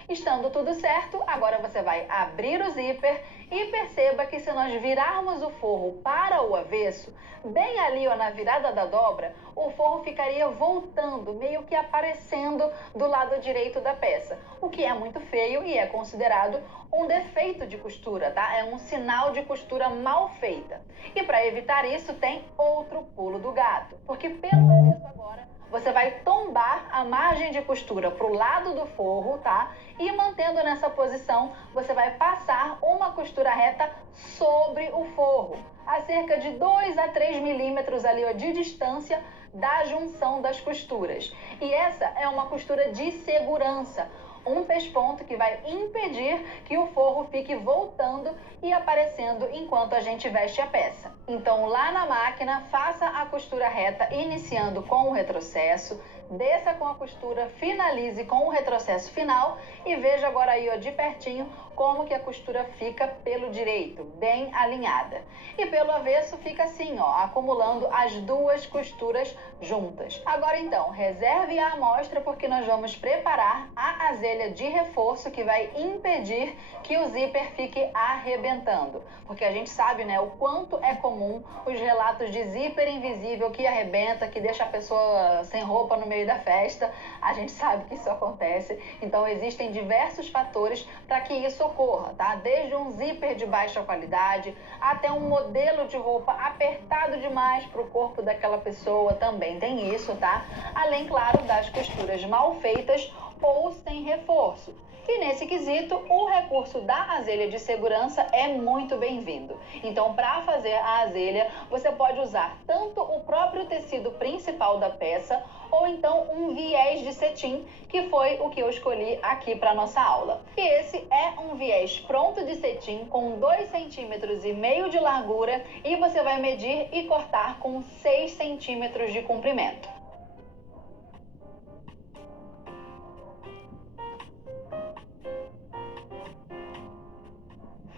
Estando tudo certo, agora você vai abrir o zíper e perceba que se nós virarmos o forro para o avesso, bem ali ó, na virada da dobra, o forro ficaria voltando, meio que aparecendo do lado direito da peça, o que é muito feio e é considerado um defeito de costura, tá? É um sinal de costura mal feita. E para evitar isso, tem outro pulo do gato, porque pelo avesso agora você vai tombar a margem de costura para o lado do forro, tá? E mantendo nessa posição, você vai passar uma costura reta sobre o forro, a cerca de 2 a 3 milímetros ali ó, de distância da junção das costuras. E essa é uma costura de segurança, um pesponto que vai impedir que o forro fique voltando e aparecendo enquanto a gente veste a peça. Então, lá na máquina, faça a costura reta iniciando com o retrocesso, desça com a costura, finalize com o retrocesso final e veja agora aí ó, de pertinho como que a costura fica pelo direito, bem alinhada. E pelo avesso fica assim, ó, acumulando as duas costuras juntas. Agora então, reserve a amostra porque nós vamos preparar a azelha de reforço que vai impedir que o zíper fique arrebentando. Porque a gente sabe, né, o quanto é comum os relatos de zíper invisível que arrebenta, que deixa a pessoa sem roupa no meio da festa. A gente sabe que isso acontece. Então existem diversos fatores para que isso ocorra, tá? Desde um zíper de baixa qualidade até um modelo de roupa apertado demais para o corpo daquela pessoa, também tem isso, tá? Além, claro, das costuras mal feitas ou sem reforço. E nesse quesito, o recurso da azelha de segurança é muito bem-vindo. Então, para fazer a azelha, você pode usar tanto o próprio tecido principal da peça ou então um viés de cetim, que foi o que eu escolhi aqui para nossa aula. E esse é um viés pronto de cetim com 2,5 centímetros de largura e você vai medir e cortar com 6 centímetros de comprimento.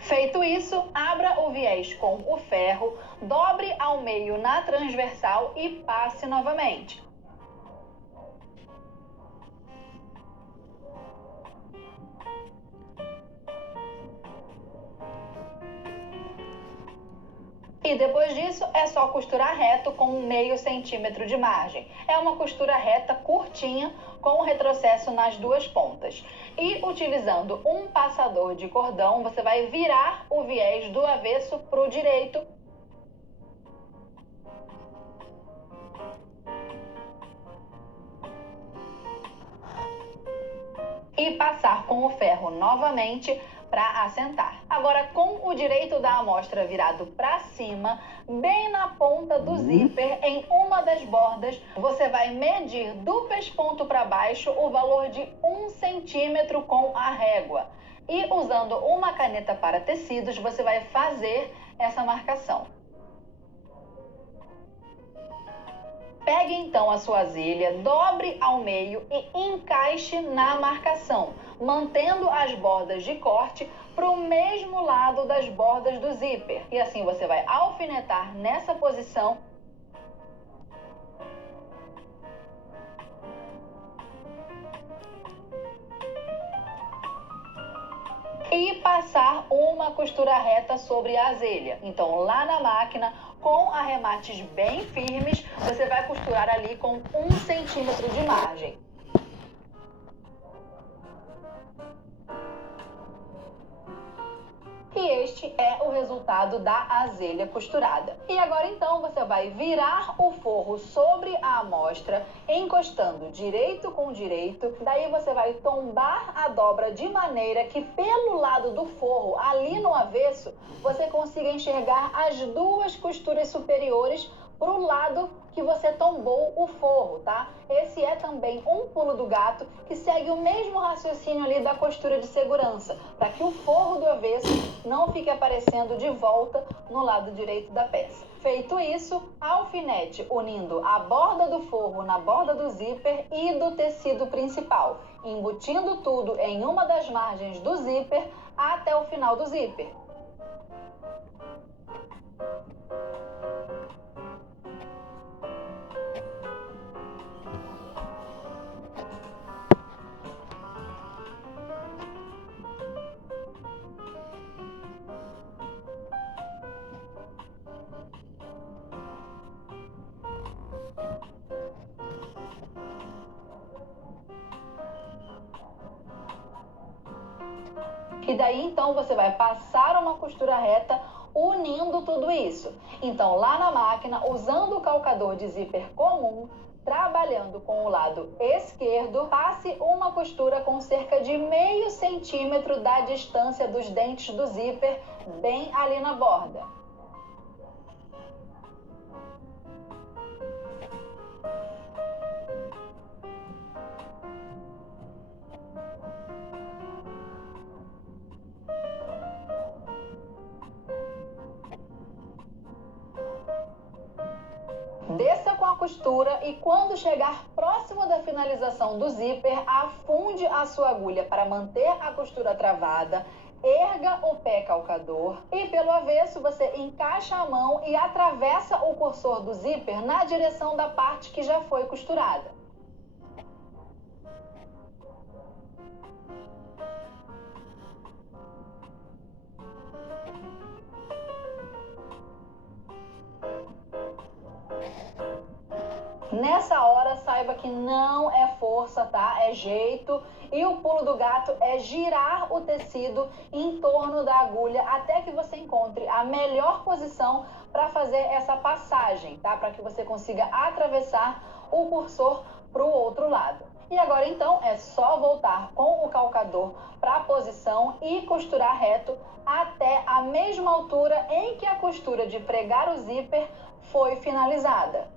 Feito isso, abra o viés com o ferro, dobre ao meio na transversal e passe novamente. E depois disso é só costurar reto com meio centímetro de margem. É uma costura reta curtinha com retrocesso nas duas pontas. E utilizando um passador de cordão, você vai virar o viés do avesso para o direito. E passar com o ferro novamente para assentar. Agora, com o direito da amostra virado para cima, bem na ponta do zíper, em uma das bordas, você vai medir do pesponto para baixo o valor de 1 centímetro com a régua. E usando uma caneta para tecidos, você vai fazer essa marcação. Pegue então a sua azilha, dobre ao meio e encaixe na marcação, mantendo as bordas de corte para o mesmo lado das bordas do zíper. E assim você vai alfinetar nessa posição. E passar uma costura reta sobre a azilha. Então, lá na máquina, com arremates bem firmes, você vai costurar ali com 1 centímetro de margem. E este é o resultado da azilha costurada. E agora então você vai virar o forro sobre a amostra, encostando direito com direito. Daí você vai tombar a dobra de maneira que pelo lado do forro, ali no avesso, você consiga enxergar as duas costuras superiores para o lado que você tombou o forro, tá? Esse é também um pulo do gato que segue o mesmo raciocínio ali da costura de segurança, para que o forro do avesso não fique aparecendo de volta no lado direito da peça. Feito isso, alfinete unindo a borda do forro na borda do zíper e do tecido principal, embutindo tudo em uma das margens do zíper até o final do zíper. E daí então você vai passar uma costura reta unindo tudo isso. Então lá na máquina, usando o calcador de zíper comum, trabalhando com o lado esquerdo, passe uma costura com cerca de meio centímetro da distância dos dentes do zíper, bem ali na borda. Desça com a costura e quando chegar próximo da finalização do zíper, afunde a sua agulha para manter a costura travada, erga o pé calcador e pelo avesso você encaixa a mão e atravessa o cursor do zíper na direção da parte que já foi costurada. Nessa hora, saiba que não é força, tá? É jeito. E o pulo do gato é girar o tecido em torno da agulha até que você encontre a melhor posição para fazer essa passagem, tá? Para que você consiga atravessar o cursor para o outro lado. E agora, então, é só voltar com o calcador para a posição e costurar reto até a mesma altura em que a costura de pregar o zíper foi finalizada.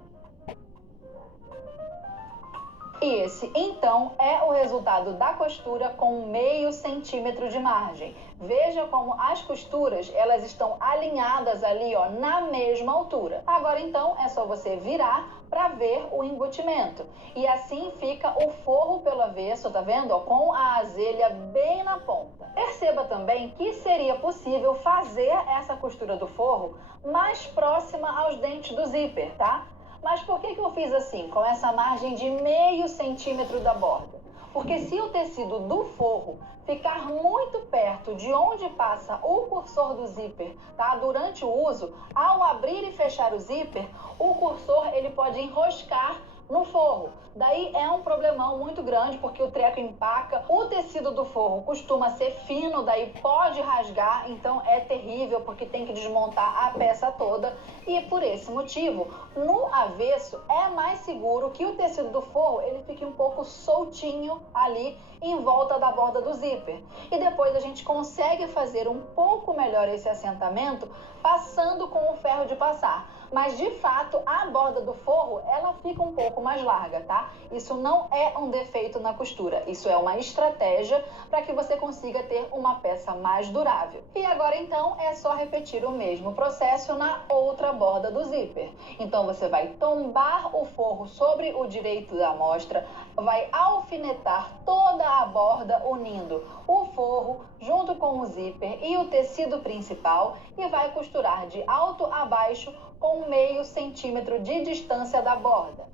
E esse, então, é o resultado da costura com meio centímetro de margem. Veja como as costuras, elas estão alinhadas ali, ó, na mesma altura. Agora, então, é só você virar para ver o embutimento. E assim fica o forro pelo avesso, tá vendo? Ó, com a azilha bem na ponta. Perceba também que seria possível fazer essa costura do forro mais próxima aos dentes do zíper, tá? Mas por que eu fiz assim, com essa margem de meio centímetro da borda? Porque se o tecido do forro ficar muito perto de onde passa o cursor do zíper, tá? Durante o uso, ao abrir e fechar o zíper, o cursor ele pode enroscar no forro. Daí é um problemão muito grande, porque o treco empaca. O tecido do forro costuma ser fino, daí pode rasgar, então é terrível, porque tem que desmontar a peça toda. E por esse motivo, no avesso, é mais seguro que o tecido do forro ele fique um pouco soltinho ali em volta da borda do zíper. E depois a gente consegue fazer um pouco melhor esse assentamento passando com o ferro de passar. Mas, de fato, a borda do forro, ela fica um pouco mais larga, tá? Isso não é um defeito na costura, isso é uma estratégia para que você consiga ter uma peça mais durável. E agora, então, é só repetir o mesmo processo na outra borda do zíper. Então, você vai tombar o forro sobre o direito da amostra, vai alfinetar toda a borda unindo o forro junto com o zíper e o tecido principal e vai costurar de alto a baixo com meio centímetro de distância da borda.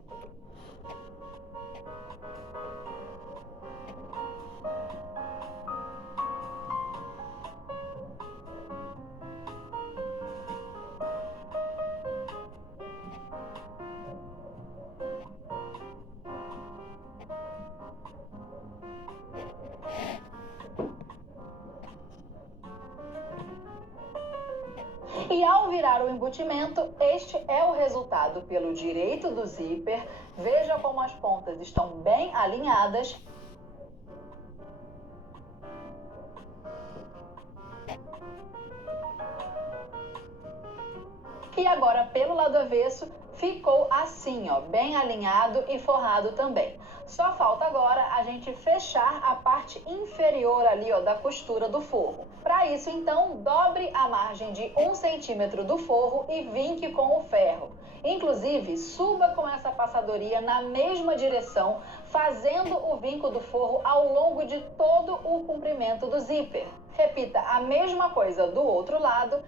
E ao virar o embutimento, este é o resultado pelo direito do zíper. Veja como as pontas estão bem alinhadas. E agora, pelo lado avesso, ficou assim, ó, bem alinhado e forrado também. Só falta agora a gente fechar a parte inferior ali, ó, da costura do forro. Para isso, então, dobre a margem de 1 centímetro do forro e vinque com o ferro. Inclusive, suba com essa passadoria na mesma direção, fazendo o vinco do forro ao longo de todo o comprimento do zíper. Repita a mesma coisa do outro lado.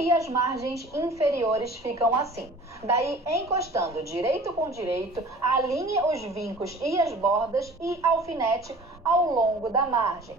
E as margens inferiores ficam assim. Daí, encostando direito com direito, alinhe os vincos e as bordas e alfinete ao longo da margem.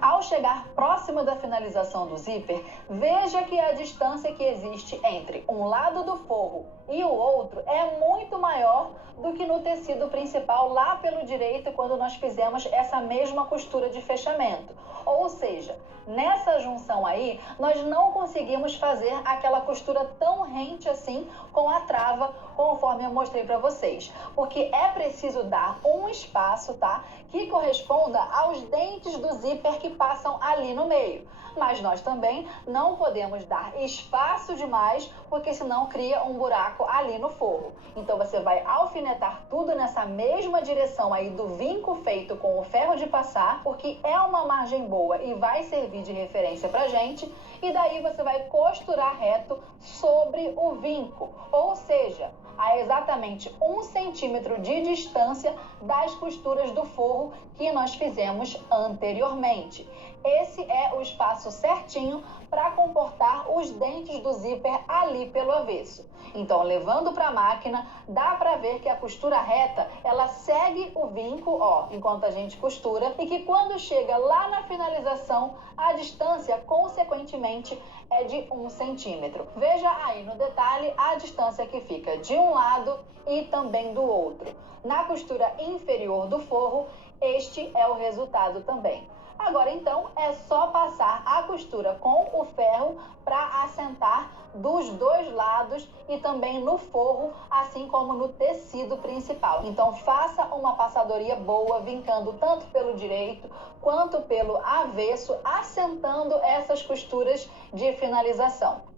Ao chegar próximo da finalização do zíper, veja que a distância que existe entre um lado do forro e o outro é muito maior do que no tecido principal lá pelo direito quando nós fizemos essa mesma costura de fechamento. Ou seja, nessa junção aí, nós não conseguimos fazer aquela costura tão rente assim com a trava, conforme eu mostrei para vocês. Porque é preciso dar um espaço, tá? Que corresponda aos dentes do zíper que passam ali no meio. Mas nós também não podemos dar espaço demais, porque senão cria um buraco ali no forro. Então você vai alfinetar tudo nessa mesma direção aí do vinco feito com o ferro de passar, porque é uma margem boa e vai servir de referência pra gente. E daí você vai costurar reto sobre o vinco, ou seja, a exatamente 1 centímetro de distância das costuras do forro que nós fizemos anteriormente. Esse é o espaço certinho para comportar os dentes do zíper ali pelo avesso. Então, levando para a máquina, dá para ver que a costura reta, ela segue o vinco, ó, enquanto a gente costura, e que quando chega lá na finalização, a distância, consequentemente, é de 1 centímetro. Veja aí no detalhe a distância que fica de um lado e também do outro. Na costura inferior do forro, este é o resultado também. Agora, então, é só passar a costura com o ferro para assentar dos dois lados e também no forro, assim como no tecido principal. Então, faça uma passadoria boa, vincando tanto pelo direito quanto pelo avesso, assentando essas costuras de finalização.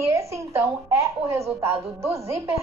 E esse então é o resultado do zíper